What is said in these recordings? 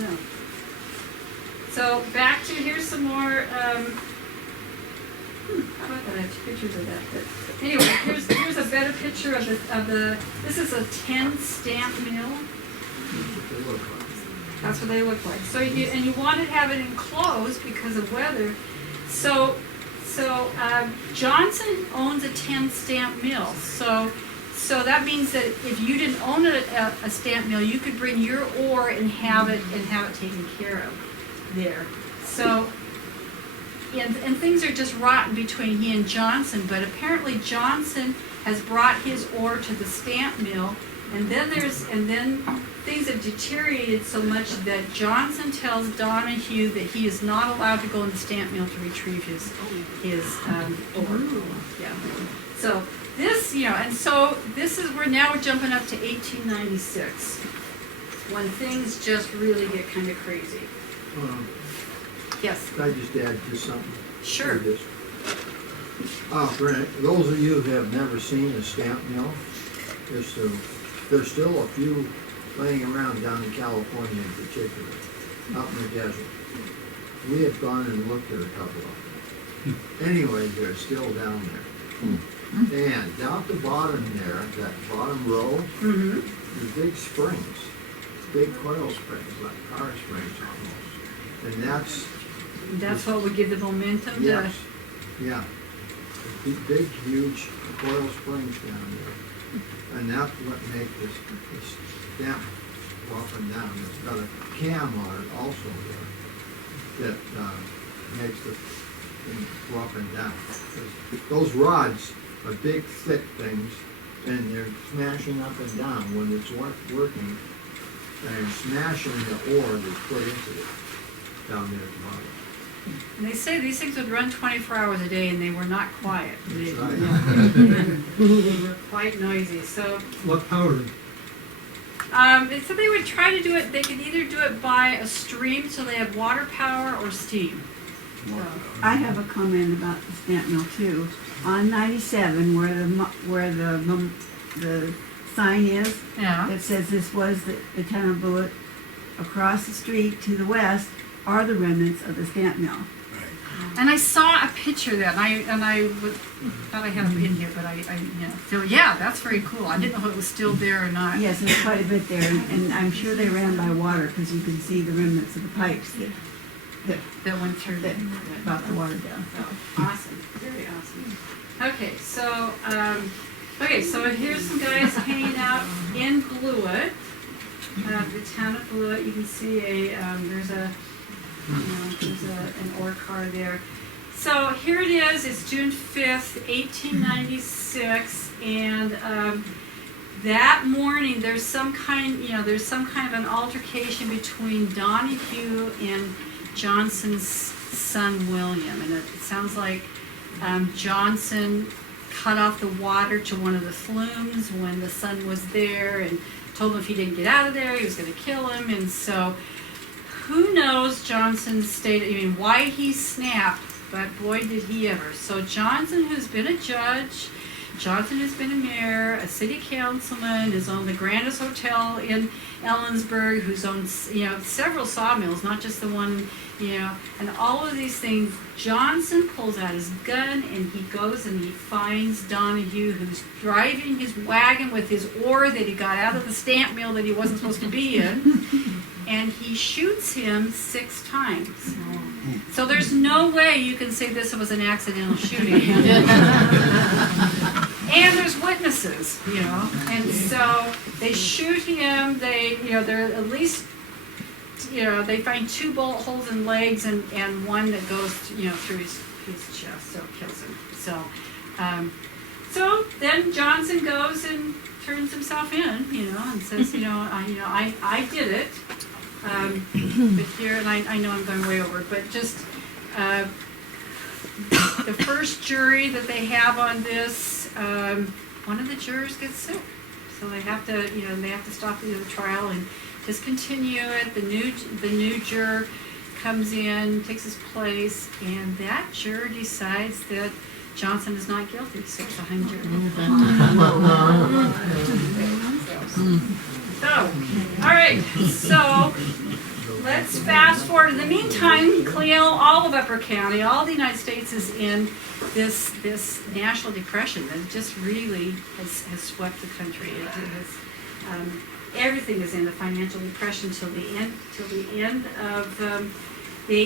don't know. So back to, here's some more, how about that, I have two pictures of that, but anyway, here's a better picture of the, this is a 10 stamp mill. That's what they look like. So and you want to have it enclosed because of weather. So Johnson owns a 10 stamp mill. So that means that if you didn't own a stamp mill, you could bring your ore and have it taken care of there. So and things are just rotten between he and Johnson, but apparently Johnson has brought his ore to the stamp mill, and then things have deteriorated so much that Johnson tells Donahue that he is not allowed to go in the stamp mill to retrieve his ore. Yeah. So this, and so this is we're jumping up to 1896, when things just really get kind of crazy. Yes. Can I just add just something? Sure. To this? For those of you who have never seen a stamp mill, there's still a few laying around down in California in particular, out in the desert. We have gone and looked at a couple of them. Anyway, they're still down there. And down at the bottom there, that bottom row, the big springs, big coil springs, like car springs almost. And that's what would give the momentum. Yes. Yeah. Big, huge coil springs down there. And that's what makes this stamp go up and down. It's got a cam on it also there that makes the thing go up and down. Those rods are big, thick things, and they're smashing up and down when it's working, and smashing the ore that's put into it down there at the bottom. And they say these things would run 24 hours a day, and they were not quiet. They were quite noisy. So what power? So they would try to do it. They could either do it by a stream, so they have water power, or steam. So. I have a comment about the stamp mill too. On 97, where the sign is, Yeah. that says this was the town of Blewett, across the street to the west are the remnants of the stamp mill. And I saw a picture of that, and I thought I had it in here, but so yeah, that's very cool. I didn't know if it was still there or not. Yes, there's quite a bit there, and I'm sure they ran by water because you can see the remnants of the pipes That went through that brought the water down. Awesome, very awesome. Okay, so here's some guys hanging out in Blewett, the town of Blewett. You can see there's an ore car there. So here it is. It's June 5th, 1896, and that morning there's some kind of an altercation between Donahue and Johnson's son William, and it sounds like Johnson cut off the water to one of the flumes when the son was there, and told him if he didn't get out of there, he was going to kill him. And so, who knows Johnson's state? Why he snapped, but boy did he ever. So Johnson, who's been a judge, Johnson has been a mayor, a city councilman, has owned the grandest hotel in Ellensburg, who's owned several sawmills, not just the one, and all of these things. Johnson pulls out his gun and he goes and he finds Donahue, who's driving his wagon with his ore that he got out of the stamp mill that he wasn't supposed to be in, and he shoots him 6 times. So there's no way you can say this was an accidental shooting. And there's witnesses, and so they shoot him. They're at least, they find 2 bullet holes in legs and one that goes, through his chest, so it kills him. So then Johnson goes and turns himself in, and says, I did it. But here, and I know I'm going way over, but just the first jury that they have on this, one of the jurors gets sick, so they have to, stop the trial and just continue it. The new juror comes in, takes his place, and that juror decides that Johnson is not guilty, so it's a hung jury. So, all right, so let's fast forward. In the meantime, Cleo, all of Upper County, all the United States is in this national depression that just really has swept the country. It has, everything is in the financial depression till the end of the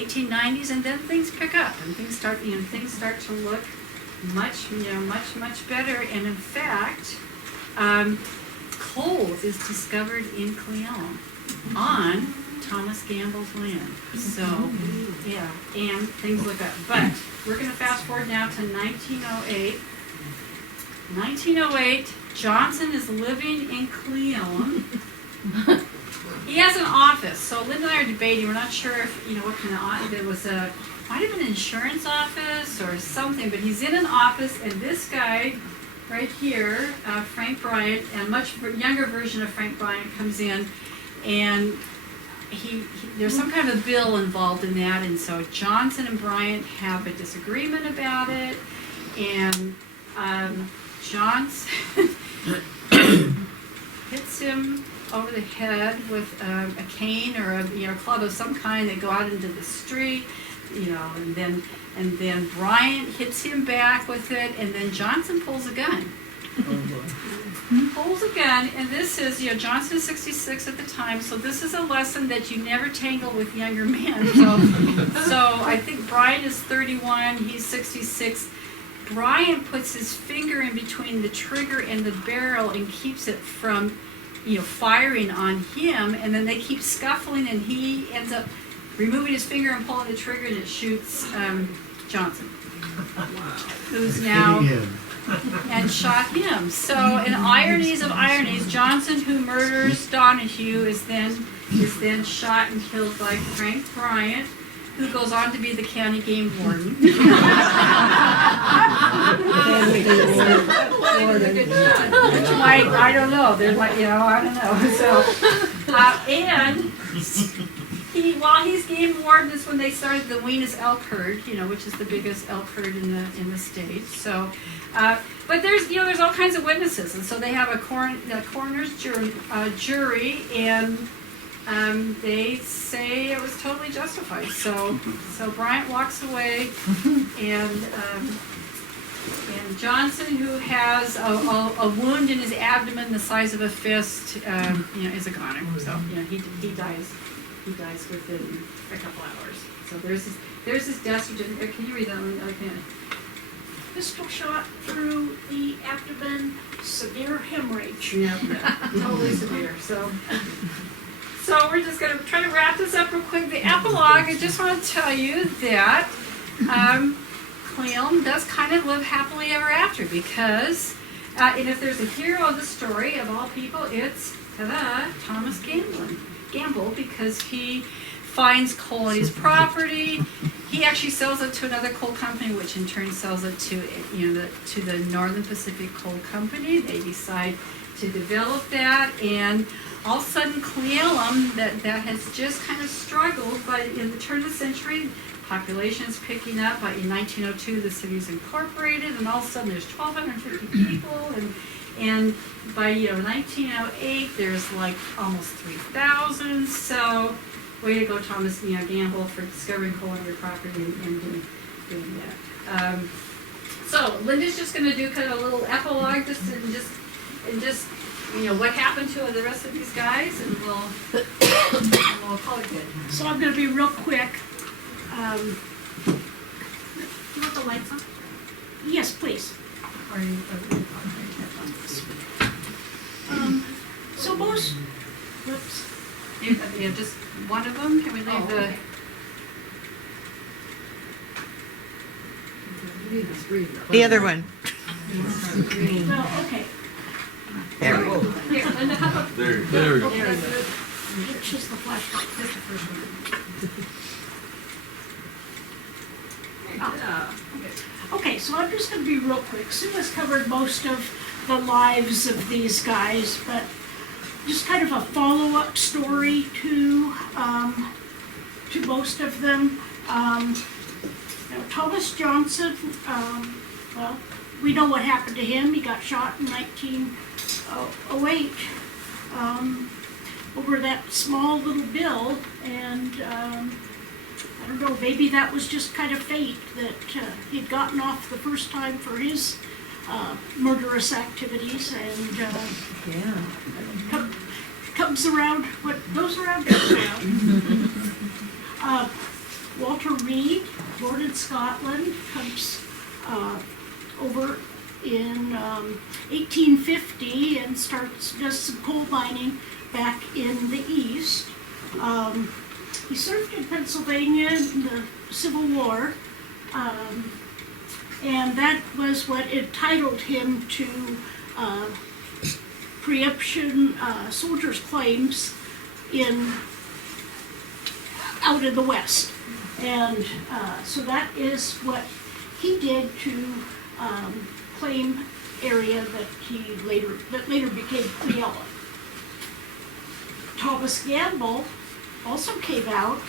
1890s, and then things pick up and things start to look much better. And in fact, coal is discovered in Cleon on Thomas Gamble's land. So, yeah, and things look up. But we're going to fast forward now to 1908. 1908, Johnson is living in Cleon. He has an office. So Lynda and I are debating. We're not sure if, what kind of office. It was might have been an insurance office or something, but he's in an office, and this guy right here, Frank Bryant, a much younger version of Frank Bryant, comes in, and there's some kind of a bill involved in that, and so Johnson and Bryant have a disagreement about it, and Johnson hits him over the head with a cane or a club of some kind. They go out into the street, and then Bryant hits him back with it, and then Johnson pulls a gun. Pulls a gun, and this is, Johnson is 66 at the time, so this is a lesson that you never tangle with younger men. So I think Bryant is 31, he's 66. Bryant puts his finger in between the trigger and the barrel and keeps it from, firing on him, and then they keep scuffling, and he ends up removing his finger and pulling the trigger, and it shoots Johnson, who's now, and shot him. So, in ironies of ironies, Johnson, who murders Donahue, is then shot and killed by Frank Bryant, who goes on to be the county game warden. Which might, I don't know. There might, I don't know. So, and while he's game warden is when they started the Weenus elk herd, which is the biggest elk herd in the state. So, but there's all kinds of witnesses, and so they have a coroner's jury, and they say it was totally justified. So Bryant walks away, and Johnson, who has a wound in his abdomen the size of a fist, is a goner. So he dies. He dies within a couple hours. So there's his death certificate. Can you read that one? I can. Pistol shot through the abdomen, severe hemorrhage. Yeah, totally severe. So we're just going to try to wrap this up real quick. The epilogue, I just want to tell you that Cleon does kind of live happily ever after, because, and if there's a hero of the story of all people, it's, Thomas Gamble, because he finds coal on his property. He actually sells it to another coal company, which in turn sells it to the Northern Pacific Coal Company. They decide to develop that, and all of a sudden Cleon, that has just kind of struggled, but in the turn of the century, population is picking up. In 1902, the city is incorporated, and all of a sudden there's 1,250 people, and by 1908, there's like almost 3,000. So, way to go, Thomas Gamble, for discovering coal on your property and doing that. So Lynda's just going to do kind of a little epilogue, just what happened to the rest of these guys, and we'll call it good. So I'm going to be real quick. You want the lights on? Yes, please. Or you? So most. Whoops. Yeah, just one of them. Can we leave the? The other one. Well, okay. There we go. Here, Lynda, how about? There we go. It's just the flashlight. Just the first one. Okay, so I'm just going to be real quick. Sue has covered most of the lives of these guys, but just kind of a follow-up story to most of them. Thomas Johnson, well, we know what happened to him. He got shot in 1908. over that small little bill, and I don't know, maybe that was just kind of fate that he'd gotten off the first time for his murderous activities, and comes around, what goes around comes around. Walter Reed, born in Scotland, comes over in 1850 and does some coal mining back in the east. He served in Pennsylvania in the Civil War, and that was what entitled him to preemption soldiers' claims out in the West. And so that is what he did to claim area that later became Cleella. Thomas Gamble also came out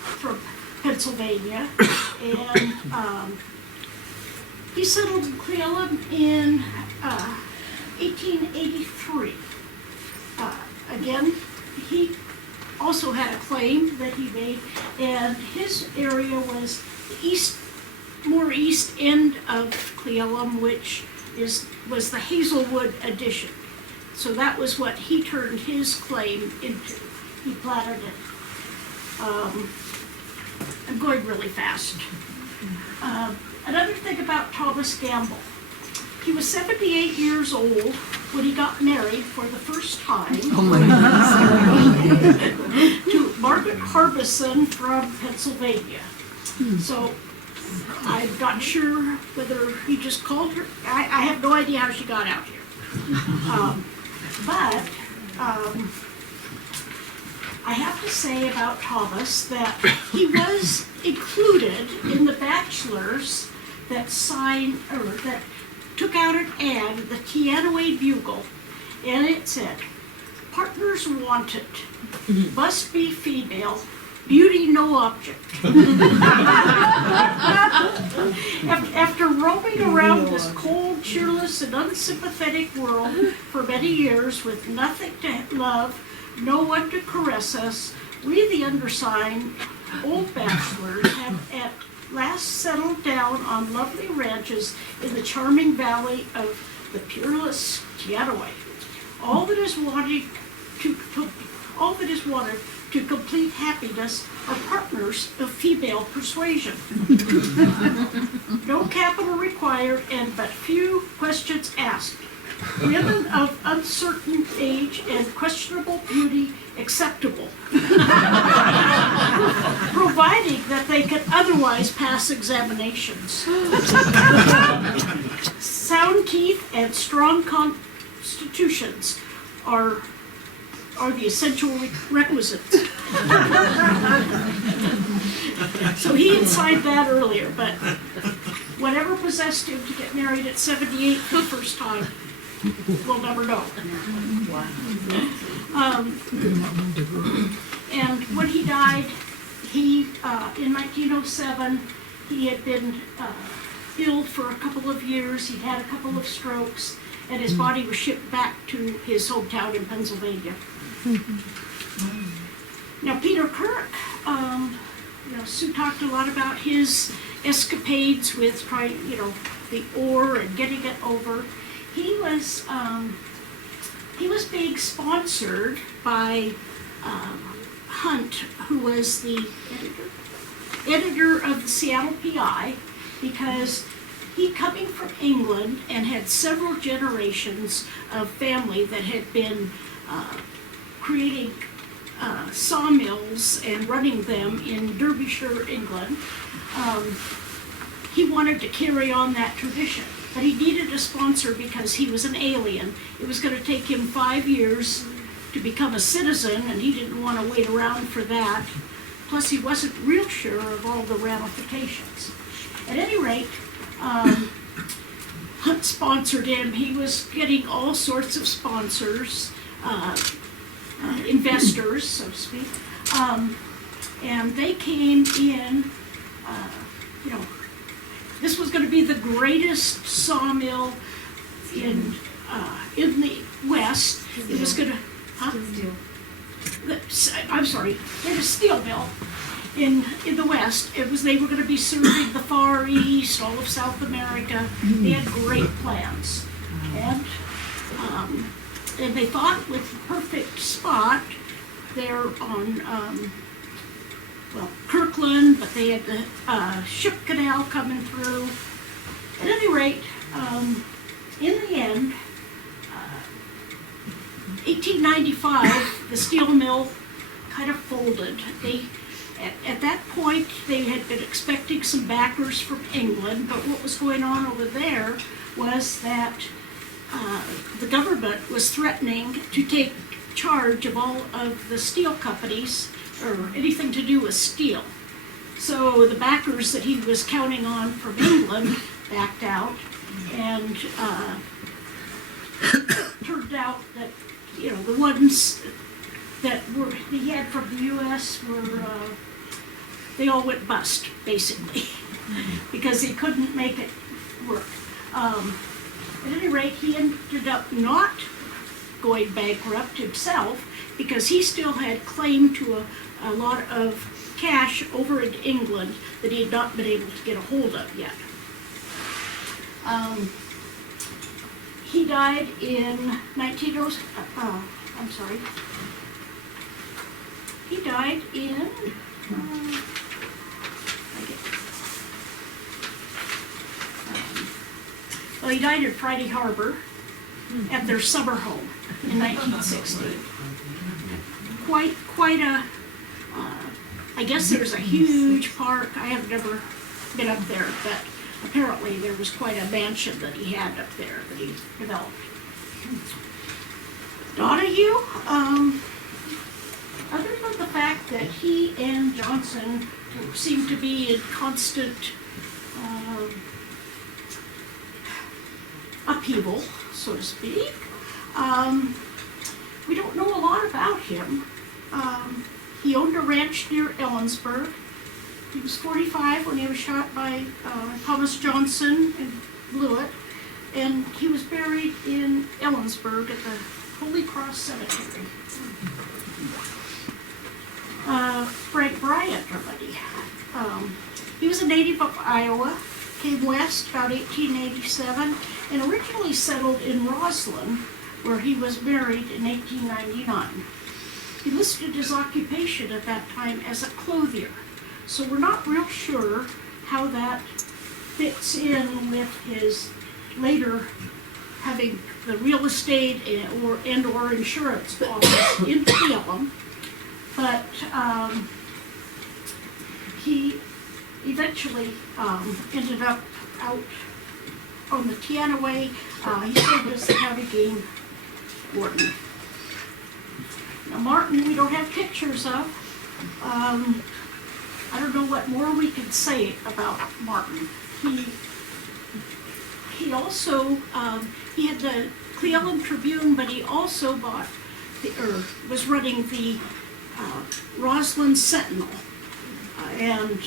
from Pennsylvania, and he settled in Cleella in 1883. Again, he also had a claim that he made, and his area was the more east end of Cleella, which was the Hazelwood addition. So that was what he turned his claim into. He platted it. I'm going really fast. Another thing about Thomas Gamble. He was 78 years old when he got married for the first time to Margaret Harbison from Pennsylvania. So I'm not sure whether he just called her. I have no idea how she got out here. But I have to say about Thomas that he was included in the bachelors that took out an ad in the Teanaway Bugle, and it said, "Partners wanted, must be female, beauty no object." After roaming around this cold, cheerless, and unsympathetic world for many years with nothing to love, no one to caress us, we, the undersigned old bachelors, have at last settled down on lovely ranches in the charming valley of the peerless Teanaway. All that is wanted to complete happiness are partners of female persuasion. No capital required and but few questions asked. Women of uncertain age and questionable beauty acceptable, providing that they can otherwise pass examinations. Sound teeth and strong constitutions are the essential requisites. So he had signed that earlier, but whatever possessed him to get married at 78 for the first time, we'll never know. And when he died, in 1907, he had been ill for a couple of years. He'd had a couple of strokes, and his body was shipped back to his hometown in Pennsylvania. Now, Peter Kirk, Sue talked a lot about his escapades with trying, the ore and getting it over. He was being sponsored by Hunt, who was the editor of the Seattle PI, because he, coming from England and had several generations of family that had been creating sawmills and running them in Derbyshire, England, he wanted to carry on that tradition. But he needed a sponsor because he was an alien. It was going to take him 5 years to become a citizen, and he didn't want to wait around for that. Plus, he wasn't real sure of all the ramifications. At any rate, Hunt sponsored him. He was getting all sorts of sponsors, investors, so to speak, and they came in, this was going to be the greatest sawmill in the West. It was going to, Huh? I'm sorry, they had a steel mill in the West. They were gonna be serving the Far East, all of South America. They had great plans. And they thought with the perfect spot there on, Kirkland, but they had the ship canal coming through. At any rate, in the end, 1895, the steel mill kind of folded. At that point, they had been expecting some backers from England, but what was going on over there was that the government was threatening to take charge of all of the steel companies or anything to do with steel. So the backers that he was counting on from England backed out, and turned out that, the ones that he had from the U.S. were, they all went bust, basically, because he couldn't make it work. At any rate, he ended up not going bankrupt himself, because he still had claim to a lot of cash over in England that he had not been able to get a hold of yet. He died in 1900. He died in. He died in Friday Harbor at their summer home in 1960. Quite a. I guess there's a huge park. I have never been up there, but apparently there was quite a mansion that he had up there that he developed. Donahue, other than the fact that he and Johnson seemed to be in constant upheaval, so to speak, we don't know a lot about him. He owned a ranch near Ellensburg. He was 45 when he was shot by Thomas Johnson and blew it. And he was buried in Ellensburg at the Holy Cross Cemetery. Frank Bryant, everybody. He was a native of Iowa, came west about 1887, and originally settled in Roslyn, where he was married in 1899. He listed his occupation at that time as a clothier. So we're not real sure how that fits in with his later having the real estate or insurance office in Salem. But he eventually ended up out on the Teanaway. He served as the county game warden. Now Martin, we don't have pictures of. I don't know what more we can say about Martin. He also, he had the Cleveland Tribune, but he also was running the Roslyn Sentinel. And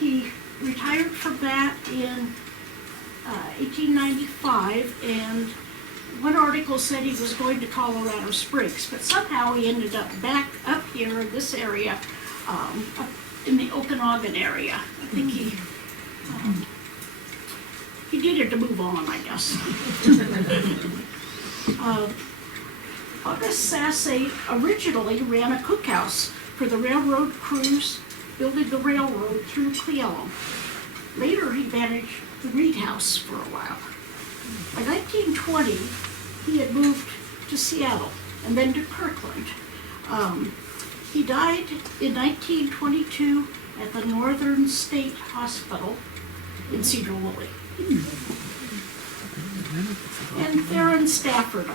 he retired from that in 1895, and one article said he was going to Colorado Springs, but somehow he ended up back up here in this area, up in the Okanagan area. I think he needed to move on, I guess. August Sasse originally ran a cookhouse for the railroad crews building the railroad through Cleveland. Later, he managed the Reed House for a while. By 1920, he had moved to Seattle and then to Kirkland. He died in 1922 at the Northern State Hospital in Cedar Woolley. And Theron Stafford.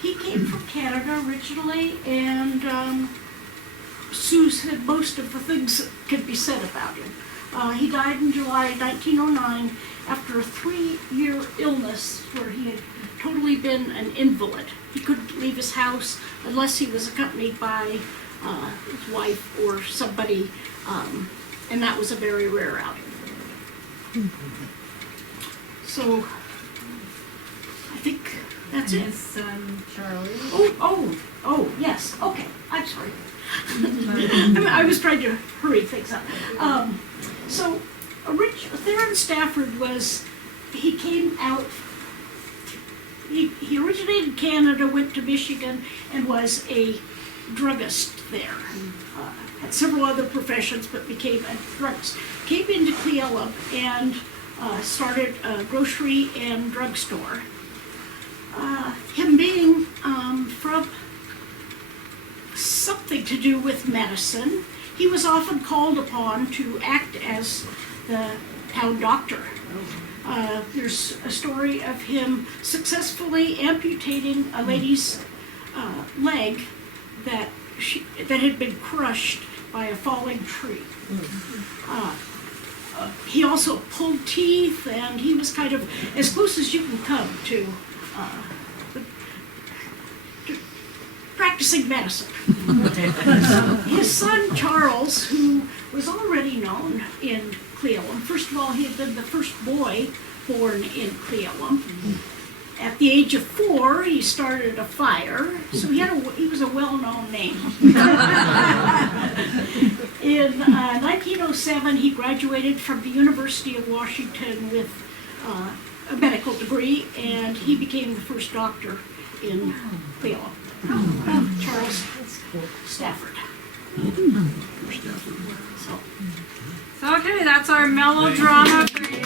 He came from Canada originally, and Sue said most of the things that could be said about him. He died in July 1909 after a 3-year illness where he had totally been an invalid. He couldn't leave his house unless he was accompanied by his wife or somebody, and that was a very rare outing. So, I think that's And it. his son Charlie. Oh, yes, okay, I'm sorry. I was trying to hurry things up. So, Theron Stafford he came out, he originated in Canada, went to Michigan, and was a druggist there. Had several other professions, but became a druggist. Came into Cle Elum and started a grocery and drugstore. Him being from something to do with medicine, he was often called upon to act as the town doctor. There's a story of him successfully amputating a lady's leg that had been crushed by a falling tree. He also pulled teeth, and he was kind of as close as you can come to practicing medicine. His son Charles, who was already known in Cle Elum, first of all, he had been the first boy born in Cle Elum. At the age of 4, he started a fire, so he was a well-known name. In 1907, he graduated from the University of Washington with a medical degree, and he became the first doctor in Cle Elum. Charles Stafford. So. So, okay, that's our melodrama for you.